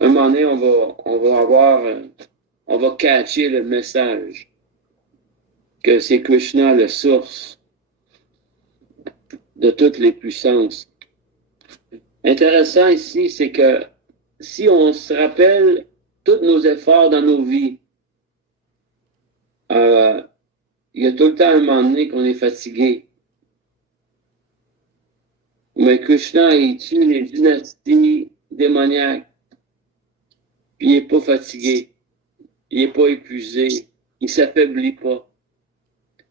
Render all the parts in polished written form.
un moment donné, on va catcher le message que c'est Krishna la source de toutes les puissances. Intéressant ici, c'est que si on se rappelle tous nos efforts dans nos vies, il y a tout le temps un moment donné qu'on est fatigué. Mais Krishna, il tue les dynasties démoniaques. Puis il n'est pas fatigué. Il n'est pas épuisé. Il ne s'affaiblit pas.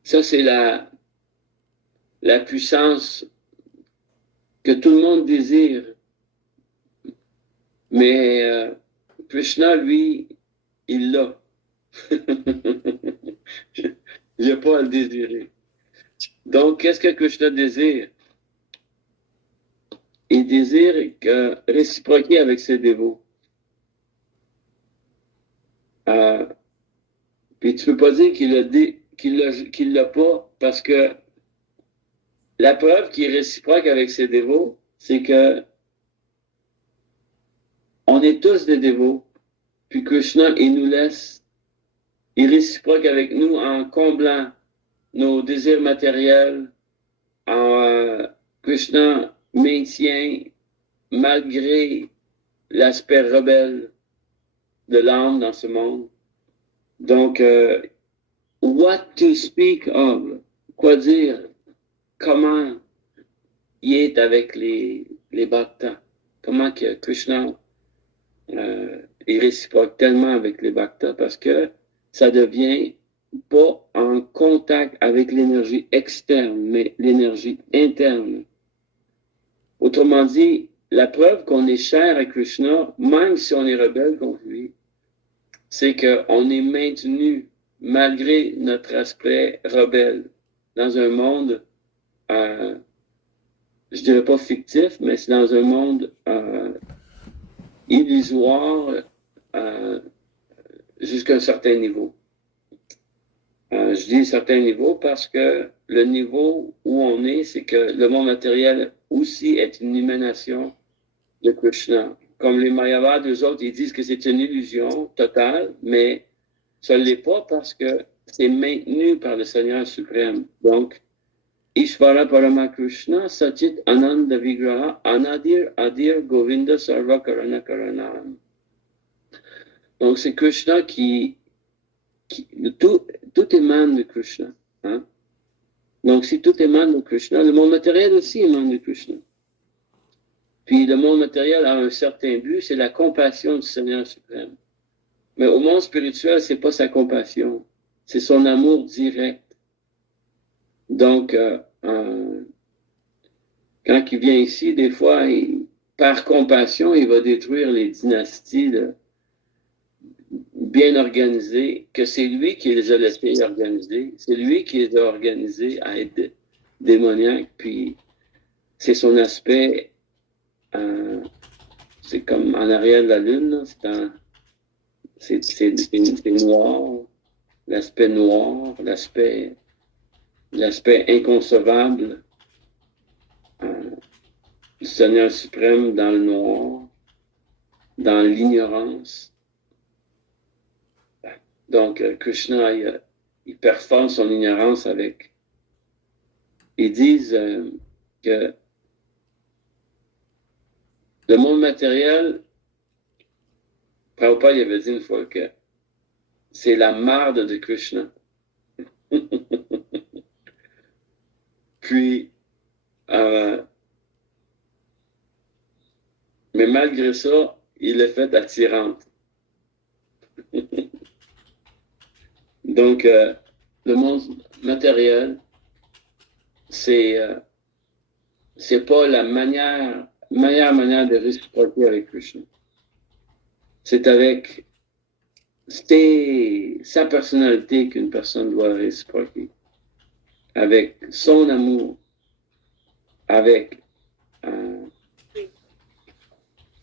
Ça, c'est la puissance que tout le monde désire. Mais Krishna, lui, il l'a. Il n'a pas à le désirer. Donc, qu'est-ce que Krishna désire? Il désire réciproquer avec ses dévots. Puis tu ne peux pas dire qu'il l'a pas, parce que la preuve qu'il est réciproque avec ses dévots, c'est que on est tous des dévots. Puis Krishna, il nous laisse, il est réciproque avec nous en comblant nos désirs matériels, Krishna maintient, malgré l'aspect rebelle de l'âme dans ce monde. Donc, what to speak of, quoi dire, comment il est avec les bhaktas, comment que Krishna est réciproque tellement avec les bhaktas, parce que ça devient pas en contact avec l'énergie externe, mais l'énergie interne. Autrement dit, la preuve qu'on est cher à Krishna, même si on est rebelle contre lui, c'est qu'on est maintenu, malgré notre aspect rebelle, dans un monde, je dirais pas fictif, mais c'est dans un monde illusoire jusqu'à un certain niveau. Je dis un certain niveau parce que le niveau où on est, c'est que le monde matériel aussi est une émanation de Krishna. Comme les Mayavad, eux autres, ils disent que c'est une illusion totale, mais ça ne l'est pas parce que c'est maintenu par le Seigneur suprême. Donc, Ishvara Parama Krishna, Satit Ananda Vigraha, Anadir Adir Govinda Sarva Karana Karanam. Donc, c'est Krishna tout émane de Krishna. Hein? Donc, si tout émane de Krishna, le monde matériel aussi émane de Krishna. Puis le monde matériel a un certain but, c'est la compassion du Seigneur suprême. Mais au monde spirituel, c'est pas sa compassion, c'est son amour direct. Donc, quand il vient ici, des fois, par compassion, il va détruire les dynasties bien organisées, que c'est lui qui les a laissées organiser, c'est lui qui les a organisées à être démoniaques, puis c'est son aspect. C'est comme en arrière de la lune, c'est noir, l'aspect noir, l'aspect inconcevable du Seigneur suprême dans le noir, dans l'ignorance. Donc, Krishna, il performe son ignorance avec. Ils disent que le monde matériel, Prabhupada il avait dit une fois que c'est la marde de Krishna. Puis, mais malgré ça, il l'a fait attirante. Donc, le monde matériel, c'est pas la meilleure manière de réciproquer avec Krishna. C'est avec sa personnalité qu'une personne doit réciproquer. Avec son amour, avec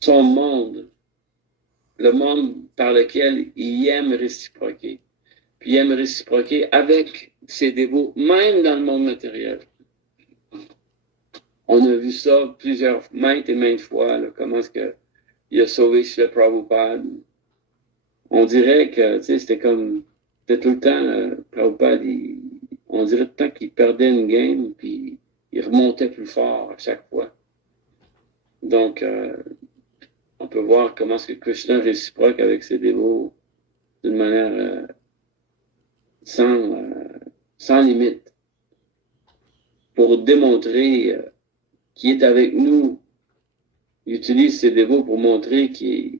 son monde, le monde par lequel il aime réciproquer. Puis il aime réciproquer avec ses dévots, même dans le monde matériel. On a vu ça maintes et maintes fois, là, comment est-ce que il a sauvé Srila Prabhupada. On dirait que, tu sais, c'était tout le temps, Prabhupada, on dirait tout le temps qu'il perdait une game, puis il remontait plus fort à chaque fois. Donc, on peut voir comment est-ce que Krishna réciproque avec ses dévots d'une manière sans limite, pour démontrer qu'il est avec nous. Il utilise ses dévots pour montrer qu'il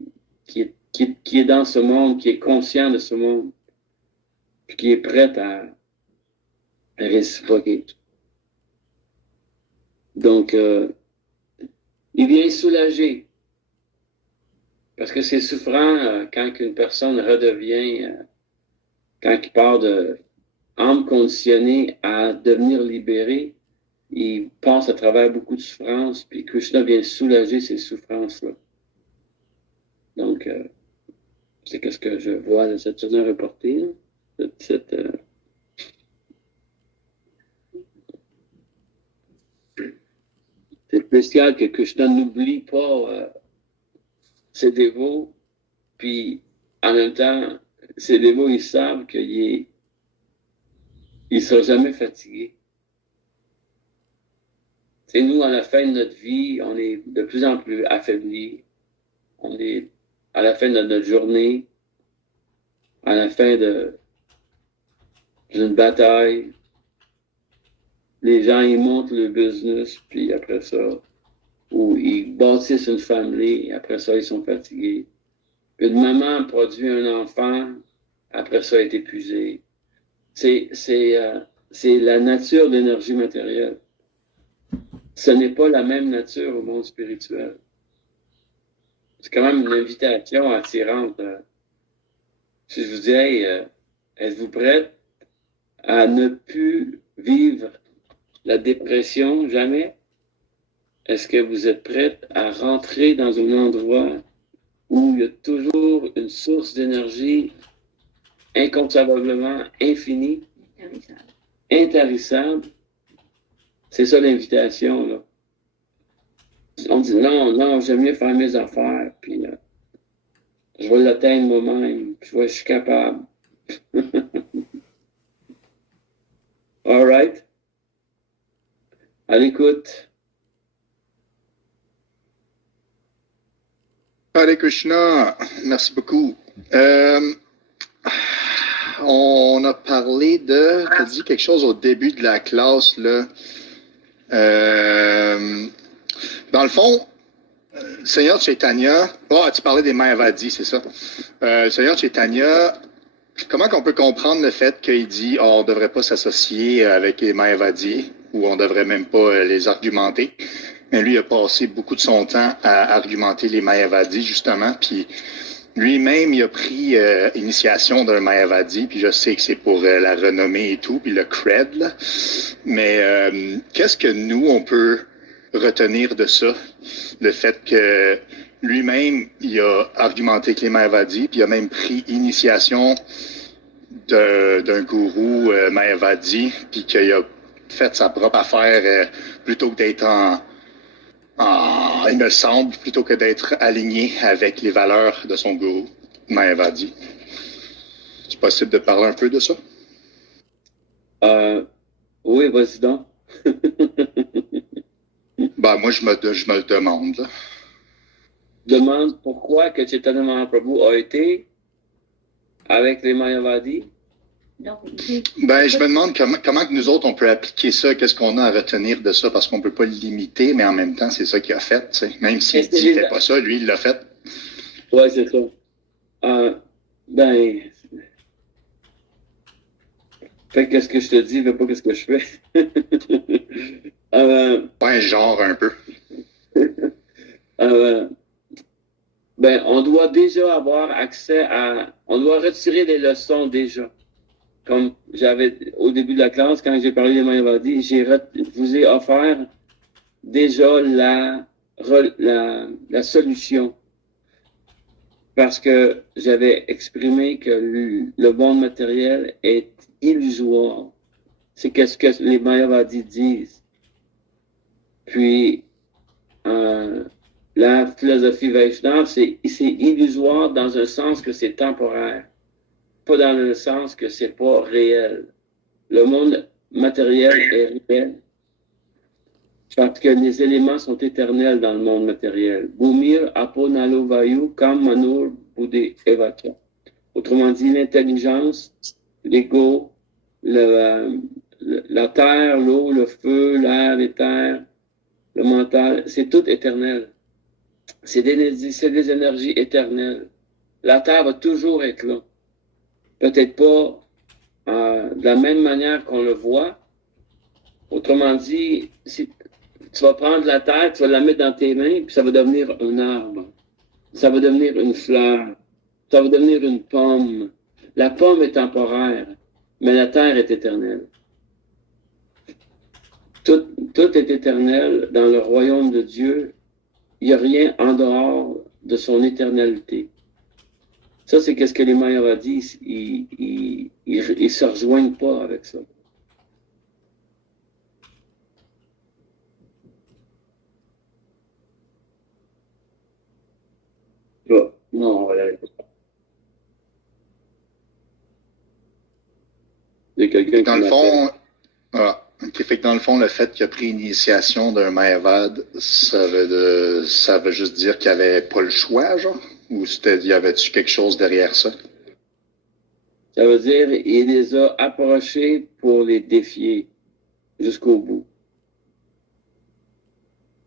est dans ce monde, qu'il est conscient de ce monde, puis qu'il est prêt à réciproquer. Donc, il vient soulager. Parce que c'est souffrant quand une personne redevient, quand il part de âme conditionnée à devenir libéré, il passe à travers beaucoup de souffrances, puis Krishna vient soulager ces souffrances-là. Donc, c'est qu'est-ce que je vois de cette journée reportée, c'est spécial que Krishna n'oublie pas ses dévots, puis en même temps, ses dévots, ils savent qu'il ne sera jamais fatigué. C'est nous, à la fin de notre vie, on est de plus en plus affaiblis. On est à la fin de notre journée, à la fin d'une bataille. Les gens, ils montent le business, puis après ça, ou ils bâtissent une famille, après ça, ils sont fatigués. Une maman produit un enfant, après ça, est épuisée. C'est la nature de l'énergie matérielle. Ce n'est pas la même nature au monde spirituel. C'est quand même une invitation attirante. Si je vous dis, hey, êtes-vous prête à ne plus vivre la dépression jamais? Est-ce que vous êtes prête à rentrer dans un endroit où il y a toujours une source d'énergie inconcevablement infinie, intarissable? C'est ça l'invitation, là. On dit non, j'aime mieux faire mes affaires, puis je vais l'atteindre moi-même, puis je suis capable. All right? À l'écoute. Hare Krishna, merci beaucoup. On a parlé tu as dit quelque chose au début de la classe, là. Dans le fond, Seigneur Chaitanya, tu parlais des Mayavadis, c'est ça. Seigneur Chaitanya, comment qu'on peut comprendre le fait qu'il dit on ne devrait pas s'associer avec les Mayavadis ou on ne devrait même pas les argumenter? Mais lui a passé beaucoup de son temps à argumenter les Mayavadis, justement, puis lui-même, il a pris initiation d'un Mayavadi, puis je sais que c'est pour la renommée et tout, puis le cred, là. Mais qu'est-ce que nous, on peut retenir de ça? Le fait que lui-même, il a argumenté avec les Mayavadis, puis il a même pris initiation d'un gourou Mayavadi, puis qu'il a fait sa propre affaire plutôt que d'être il me semble, plutôt que d'être aligné avec les valeurs de son gourou, Mayavadi. C'est possible de parler un peu de ça? Oui, vas-y donc. Moi, je me le demande. Là. Demande pourquoi que Chaitanya Mahaprabhu a été avec les Mayavadis? Je me demande comment que nous autres, on peut appliquer ça, qu'est-ce qu'on a à retenir de ça, parce qu'on peut pas le limiter, mais en même temps, c'est ça qu'il a fait, tu sais. Même s'il dit qu'il fait pas ça, lui, il l'a fait. Ouais, c'est ça. Fais qu'est-ce que je te dis, fais pas qu'est-ce que je fais. Genre un peu. On doit déjà avoir accès on doit retirer les leçons déjà. Comme j'avais au début de la classe, quand j'ai parlé des Mayavadis, je vous ai offert déjà la solution. Parce que j'avais exprimé que le monde matériel est illusoire. C'est qu'est-ce que les Mayavadis disent. Puis, la philosophie Vaishnava, c'est illusoire dans un sens que c'est temporaire, pas dans le sens que c'est pas réel. Le monde matériel est réel parce que les éléments sont éternels dans le monde matériel. Bhumir, Apo, Nalo, Vayu, Kam, Manur, Buddhi, Evaka. Autrement dit, l'intelligence, l'ego, la terre, l'eau, le feu, l'air, l'éther, le mental, c'est tout éternel. C'est des énergies éternelles. La terre va toujours être là. Peut-être pas de la même manière qu'on le voit. Autrement dit, si tu vas prendre la terre, tu vas la mettre dans tes mains, puis ça va devenir un arbre. Ça va devenir une fleur. Ça va devenir une pomme. La pomme est temporaire, mais la terre est éternelle. Tout est éternel dans le royaume de Dieu. Il n'y a rien en dehors de son éternalité. Ça, c'est qu'est-ce que les Mayavadis, ils se rejoignent pas avec ça. Bon, non, on va aller. Il y a quelqu'un qui Dans le fond, voilà. Fait que dans le fond, le fait qu'il a pris l'initiation d'un Mayavad, ça veut juste dire qu'il avait pas le choix, genre? Ou y avait-tu quelque chose derrière ça? Ça veut dire il les a approchés pour les défier jusqu'au bout.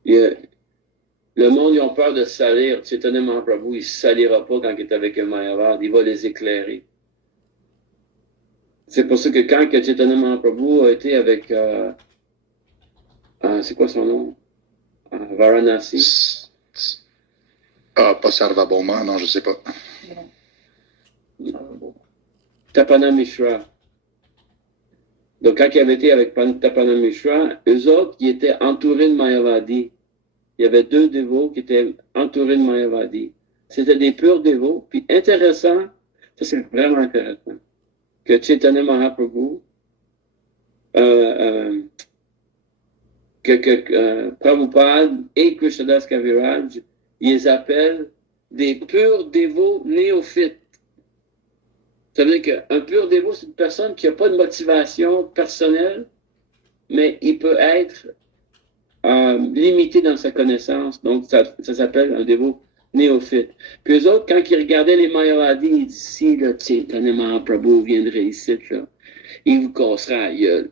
Le monde, ils ont peur de se salir. Chaitanya Mahaprabhu, il ne se salira pas quand il est avec un Mayavad. Il va les éclairer. C'est pour ça que quand Chaitanya Mahaprabhu a été avec... c'est quoi son nom? Varanasi. Ah, pas Sarvabhauma, non, je sais pas. Tapana Mishra. Donc, quand il avait été avec Tapana Mishra, eux autres, ils étaient entourés de Mayavadi. Il y avait 2 dévots qui étaient entourés de Mayavadi. C'était des purs dévots. Puis intéressant, ça c'est vraiment intéressant, que Chaitanya Mahaprabhu, Prabhupada et Krishnadas Kaviraj, ils les appellent des purs dévots néophytes. Ça veut dire qu'un pur dévot, c'est une personne qui n'a pas de motivation personnelle, mais il peut être limité dans sa connaissance. Donc, ça s'appelle un dévot néophyte. Puis eux autres, quand ils regardaient les Mayavadis, ils disaient, si, là, tu sais, Chaitanya Mahaprabhu viendrait ici, là, il vous cassera la gueule.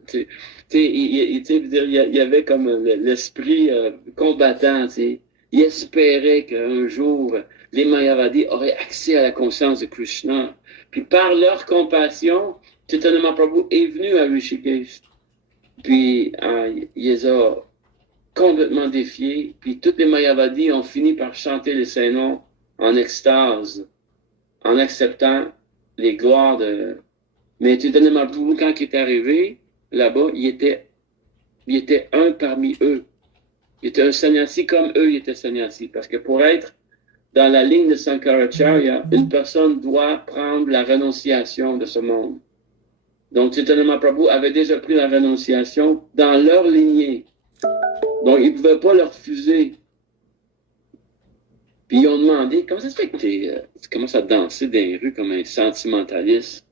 Il y avait comme l'esprit combattant. T'sais. Il espérait qu'un jour, les Mayavadis auraient accès à la conscience de Krishna. Puis par leur compassion, Chaitanya Mahaprabhu est venu à Rishikesh. Puis il les a complètement défiés. Puis tous les Mayavadis ont fini par chanter les saints noms en extase, en acceptant les gloires de... Mais Chaitanya Mahaprabhu, quand il est arrivé là-bas, il était un parmi eux. Il était un sannyasi comme eux, il était sannyasi. Parce que pour être dans la ligne de Sankaracharya, une personne doit prendre la renonciation de ce monde. Donc Chaitanya Mahaprabhu avait déjà pris la renonciation dans leur lignée. Donc ils ne pouvaient pas le refuser. Puis ils ont demandé, comment ça se fait que tu commences à danser dans les rues comme un sentimentaliste?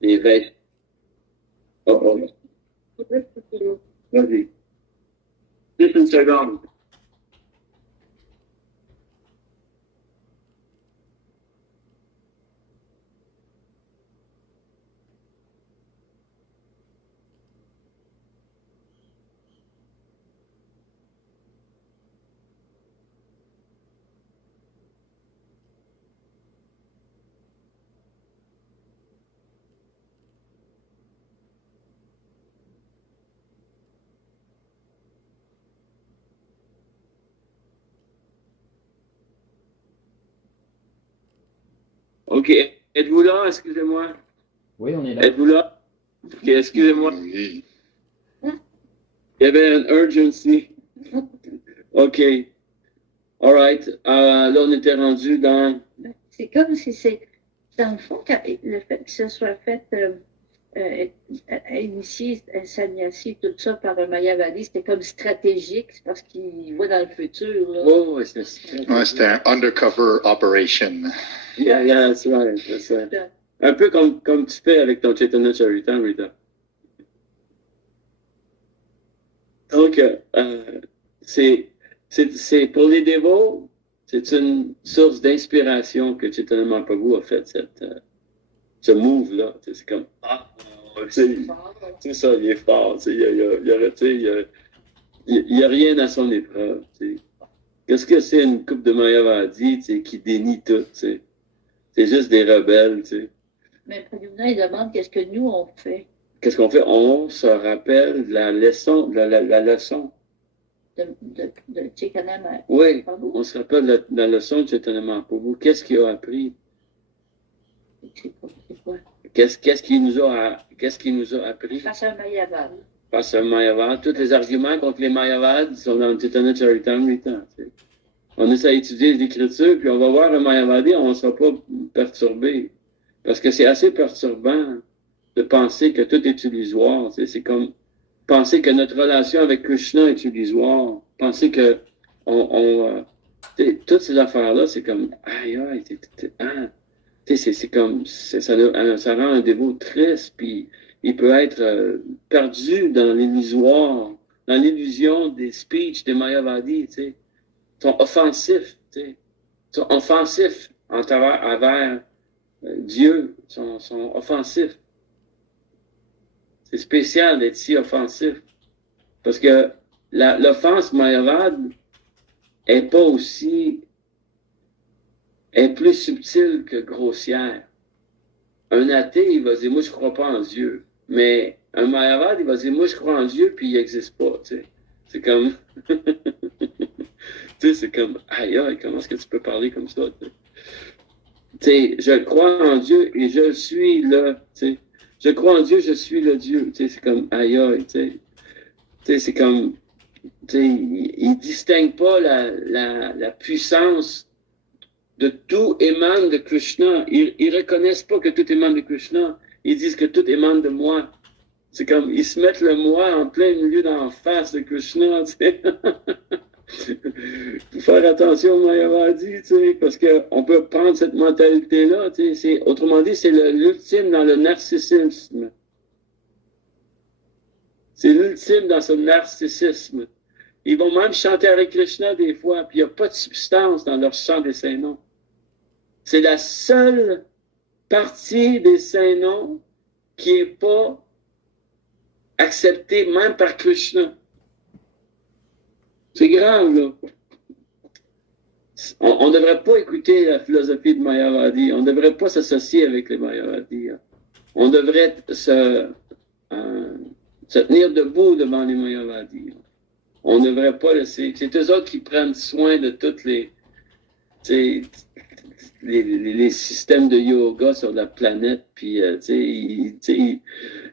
Les vêtements. Oh. Vas-y. Juste une seconde. OK. Êtes-vous là? Excusez-moi. Oui, on est là. Êtes-vous là? OK, excusez-moi. Oui. Il y avait une urgency. OK. All right. Là, on était rendu dans... C'est comme si c'est, dans le fond, le fait que ce soit fait initié Sannyasi, tout ça par un Mayavadi, c'était comme stratégique, c'est parce qu'il voit dans le futur. Là. Oh, ouais, c'était un undercover operation. Yeah, that's right, that's right. Un peu comme tu fais avec ton Chaitanya Charitamrita. Donc, c'est pour les dévots, c'est une source d'inspiration que Chaitanya Mahaprabhu a fait ce move-là. C'est comme, c'est ça, il est fort. Il n'y a rien à son épreuve. Qu'est-ce que c'est une coupe de Mayavadi qui dénie tout? C'est juste des rebelles. Mais Pradyumna, il demande qu'est-ce que nous on fait. Qu'est-ce qu'on fait? On se rappelle la leçon. De Chaitanya Mahaprabhu. Oui, on se rappelle la leçon de Chaitanya Mahaprabhu. Qu'est-ce qu'il a appris? C'est quoi? Qu'est-ce qu'il nous a appris? Face à un Mayavad. Face à un Mayavad. Tous les arguments contre les Mayavads sont dans le Chaitanya Charitamrita. On essaie d'étudier l'écriture, puis on va voir un Mayavadi, on ne sera pas perturbé. Parce que c'est assez perturbant de penser que tout est illusoire. C'est comme penser que notre relation avec Krishna est illusoire. Penser que toutes ces affaires-là, c'est comme c'est comme ça rend un dévot triste, puis il peut être perdu dans l'illusoire, dans l'illusion des speeches des Mayavadis, Ils sont offensifs, Ils sont offensifs envers Dieu, sont offensifs. C'est spécial d'être si offensif. Parce que l'offense Mayavad est plus subtile que grossière. Un athée, il va dire, moi, je crois pas en Dieu. Mais un Mayavad, il va dire, moi, je crois en Dieu, puis il n'existe pas, C'est comme... c'est comme, aïe, comment est-ce que tu peux parler comme ça, je crois en Dieu et je suis là, Je crois en Dieu, je suis le Dieu. C'est comme aïe, c'est comme, il ne distingue pas la puissance de tout émane de Krishna. Ils reconnaissent pas que tout émane de Krishna. Ils disent que tout émane de moi. C'est comme, ils se mettent le moi en plein milieu d'en face de Krishna, Faut faire attention au Mayavadi, parce qu'on peut prendre cette mentalité-là, autrement dit, c'est l'ultime dans le narcissisme. C'est l'ultime dans ce narcissisme. Ils vont même chanter avec Krishna des fois, puis il n'y a pas de substance dans leur chant des saints noms. C'est la seule partie des saints noms qui n'est pas acceptée même par Krishna. C'est grave, là. On ne devrait pas écouter la philosophie de Mayavadi. On ne devrait pas s'associer avec les Mayavadi. On devrait se tenir debout devant les Mayavadi. On ne devrait pas laisser... C'est eux autres qui prennent soin de tous les systèmes de yoga sur la planète. Puis,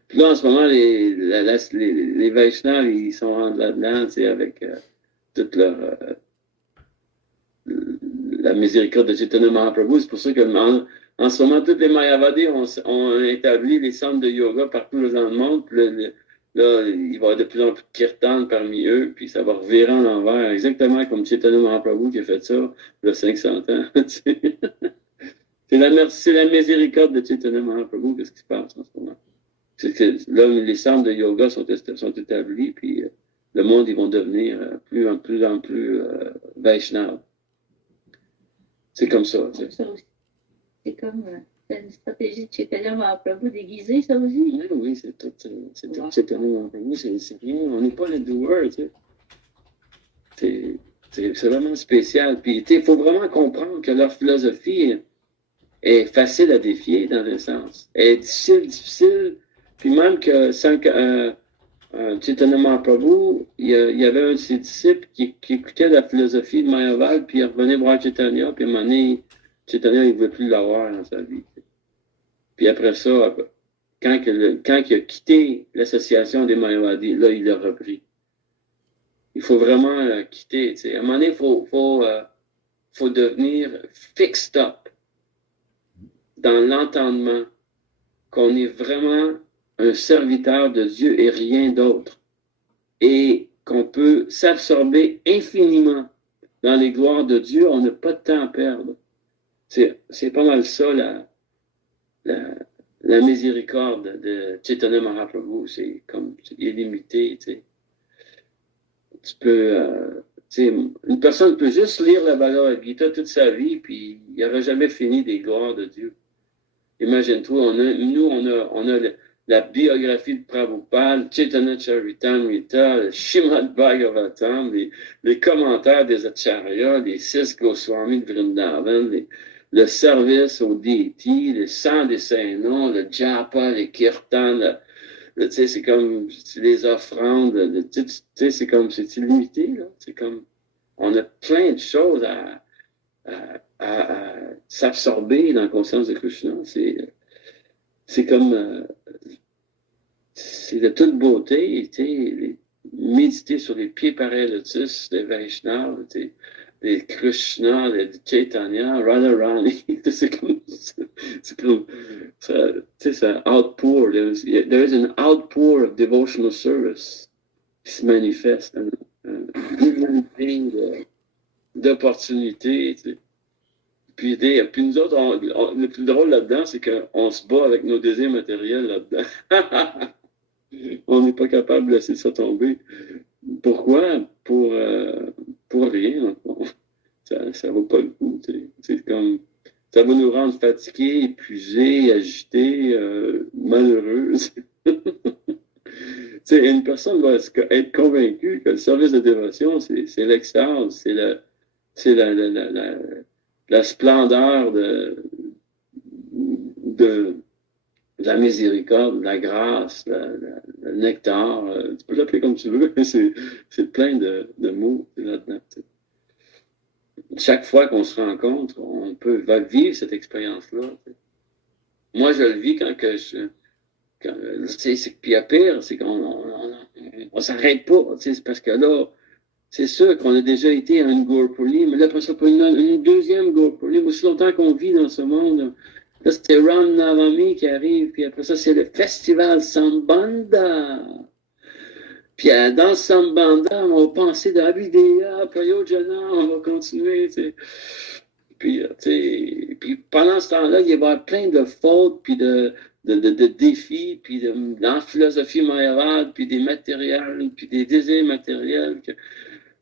puis là, en ce moment, les Vaishnavas, ils sont rentrés là-dedans, avec toute la miséricorde de Chaitanya Mahaprabhu. C'est pour ça que en ce moment, tous les Mayavadis ont établi les centres de yoga partout dans le monde. Puis là, il va y avoir de plus en plus de kirtan parmi eux, puis ça va revirer en l'envers, exactement comme Chaitanya Mahaprabhu qui a fait ça il y a 500 ans. C'est la miséricorde de Chaitanya Mahaprabhu, qu'est-ce qui se passe en ce moment. C'est que là, les centres de yoga sont établis, puis le monde, ils vont devenir plus en plus Vaishnav. C'est comme ça. C'est comme une stratégie de Chaitanya Mahaprabhu déguisée, ça aussi. Oui, c'est tout Chaitanya Mahaprabhu, c'est rien. On n'est pas les doers, C'est vraiment spécial. Puis, il faut vraiment comprendre que leur philosophie est facile à défier, dans un sens. Elle est difficile. Puis même que Chaitanya Mahaprabhu, il y avait un de ses disciples qui écoutait la philosophie de Mayavad, puis il revenait voir Chaitanya, puis à un moment donné, Chaitanya, il ne veut plus l'avoir dans sa vie. Puis après ça, quand il a quitté l'association des Mayavadis, là, il l'a repris. Il faut vraiment quitter. À un moment donné, il faut devenir fixed up dans l'entendement qu'on est vraiment un serviteur de Dieu et rien d'autre. Et qu'on peut s'absorber infiniment dans les gloires de Dieu, on n'a pas de temps à perdre. C'est pas mal ça, la miséricorde de Chaitanya Mahaprabhu. C'est comme illimité, tu sais. Tu peux... une personne peut juste lire la Bhagavad Gita toute sa vie, puis il n'aura jamais fini des gloires de Dieu. Imagine-toi, on a la biographie de Prabhupada, Chaitanya Charitamrita, le Srimad Bhagavatam, les commentaires des Acharyas, les 6 Goswamis de Vrindavan, le service aux déités, les 100 des Saints-Noms, le Japa, les Kirtans, c'est comme les offrandes, c'est comme, c'est illimité, là. C'est comme, on a plein de choses à s'absorber dans la conscience de Krishna. C'est comme, c'est de toute beauté, méditer sur les pieds pareils lotus, les Vaishnavas, les Krishna, les Chaitanya, Radharani, c'est comme ça outpour. There is an outpour of devotional service qui se manifeste, un d'opportunités. Puis nous autres, le plus drôle là-dedans, c'est qu'on se bat avec nos désirs matériels là-dedans. On n'est pas capable de laisser ça tomber. Pourquoi? Pour rien. Ça vaut pas le coup. C'est comme, ça va nous rendre fatigués, épuisés, agités, malheureux. Une personne va être convaincue que le service de dévotion, c'est l'extase, c'est la splendeur de la miséricorde, de la grâce, le nectar. Tu peux l'appeler comme tu veux, mais c'est plein de mots là-dedans. Chaque fois qu'on se rencontre, on peut vivre cette expérience-là. Moi, je le vis quand puis il y a pire, c'est qu'on s'arrête pas. C'est parce que là, c'est sûr qu'on a déjà été à une Gurpurni, mais là, après ça, pas une deuxième Gurpurni. Aussi longtemps qu'on vit dans ce monde, là, c'était Ram Navami qui arrive, puis après ça, c'est le festival Sambandha. Puis dans Sambandha, on va penser de Abhidheya, Prayojana, on va continuer, Puis pendant ce temps-là, il va y avoir plein de fautes, puis de défis, puis dans la philosophie mayavade, puis des matériels, puis des désirs matériels,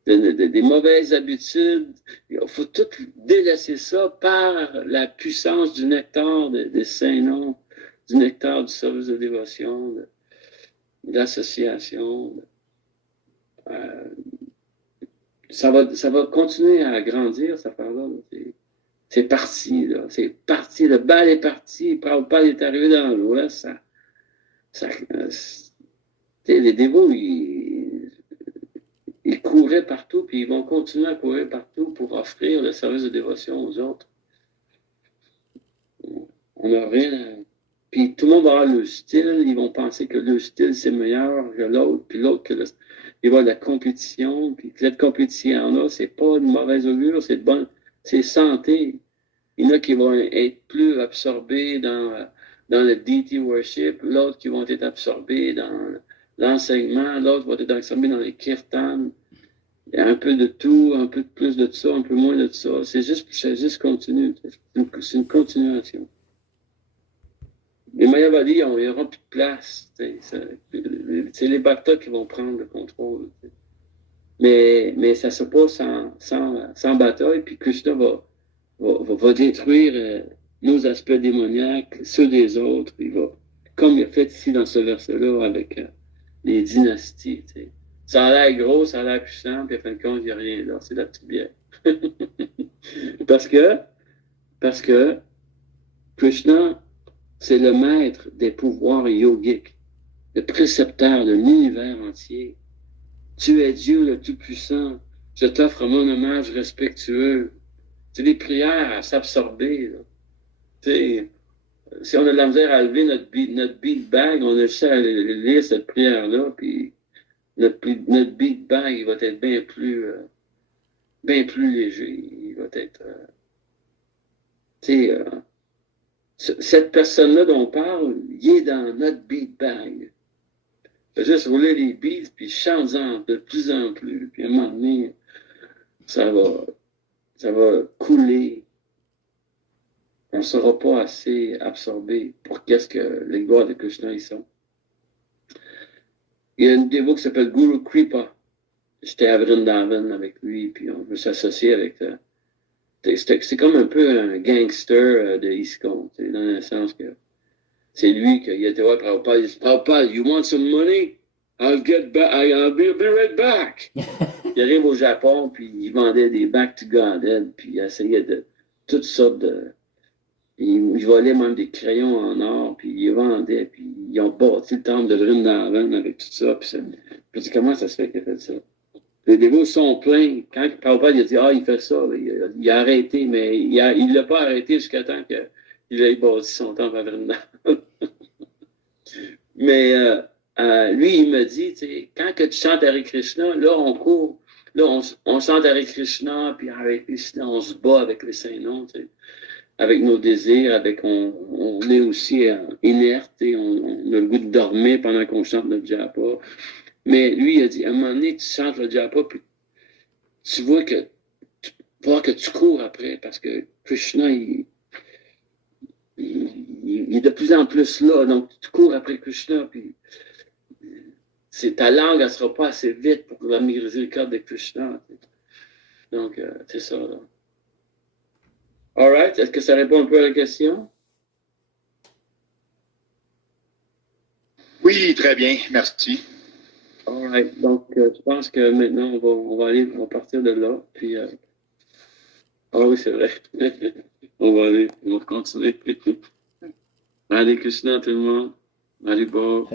des mauvaises habitudes. Il faut tout délaisser ça par la puissance du nectar des saints noms, du nectar du service de dévotion, de l'association. Ça va continuer à grandir, cette affaire-là. C'est parti, là. C'est parti. Le bal est parti. Prabhupada est arrivé dans l'Ouest. Les dévots, ils couraient partout, puis ils vont continuer à courir partout pour offrir le service de dévotion aux autres. On n'a rien. Puis tout le monde va avoir le style. Ils vont penser que le style, c'est meilleur que l'autre, puis l'autre que il va y avoir de la compétition. Puis cette compétition-là, c'est pas une mauvaise augure, c'est santé. Il y en a qui vont être plus absorbés dans le deity worship, l'autre qui vont être absorbés dans l'enseignement, l'autre va être absorbé dans les kirtans. Il y a un peu de tout, un peu plus de ça, un peu moins de ça. C'est juste continu. C'est une continuation. Les Mayavadis, ils n'auront plus de place. C'est les Bhaktas qui vont prendre le contrôle. Mais ça se passe sans bataille, puis Krishna va détruire nos aspects démoniaques, ceux des autres. Comme il a fait ici dans ce verset-là avec les dynasties. Ça a l'air gros, ça a l'air puissant, puis à fin de compte, il n'y a rien là. C'est la petite bière. Parce que Krishna, c'est le maître des pouvoirs yogiques, le précepteur de l'univers entier. Tu es Dieu le Tout-Puissant. Je t'offre mon hommage respectueux. C'est des prières à s'absorber. Si on a de la misère à lever notre beat bag, on a juste à lire cette prière-là, puis notre beat bag, il va être bien plus léger. Il va être... cette personne-là dont on parle, il est dans notre beat bag. Fait juste rouler les beats, puis chante-en de plus en plus. Puis à un moment donné, ça va couler. On ne sera pas assez absorbé pour qu'est-ce que les gloires de Krishna ils sont. Il y a une dévo qui s'appelle Guru Kripa. J'étais à Vrindavan avec lui, puis on veut s'associer avec... c'est comme un peu un gangster de ISKCON, dans le sens que c'est lui qui a été voir Prabhupada. Il dit, Prabhupada, you want some money? I'll be right back. Il arrive au Japon, puis il vendait des Back to Godhead, puis il essayait de toutes sortes de... Il volait même des crayons en or, puis il vendait, puis ils ont bâti le temple de Vrindavan avec tout ça. Puis je dis, comment ça se fait qu'il a fait ça? Les dévots sont pleins. Quand Prabhupada a dit, il fait ça, il a arrêté, mais il ne l'a pas arrêté jusqu'à temps qu'il ait bâti son temple à Vrindavan. Mais lui, il me dit, tu sais, quand que tu chantes Hare Krishna, là, on court, là, on chante Hare Krishna, puis Hare Krishna, on se bat avec les saints noms, tu sais, avec nos désirs, on est aussi inerte, on a le goût de dormir pendant qu'on chante notre japa. Mais lui, il a dit, à un moment donné, tu chantes le japa, puis tu vois que tu cours après, parce que Krishna, il est de plus en plus là, donc tu cours après Krishna, puis ta langue, elle ne sera pas assez vite pour la miséricorde de Krishna. Donc, c'est ça, là. All right, est-ce que ça répond un peu à la question? Oui, très bien, merci. All right, donc je pense que maintenant, on va partir de là, puis... oui, c'est vrai. on va continuer. Allez, Krishna, tout le monde. Allez, bon.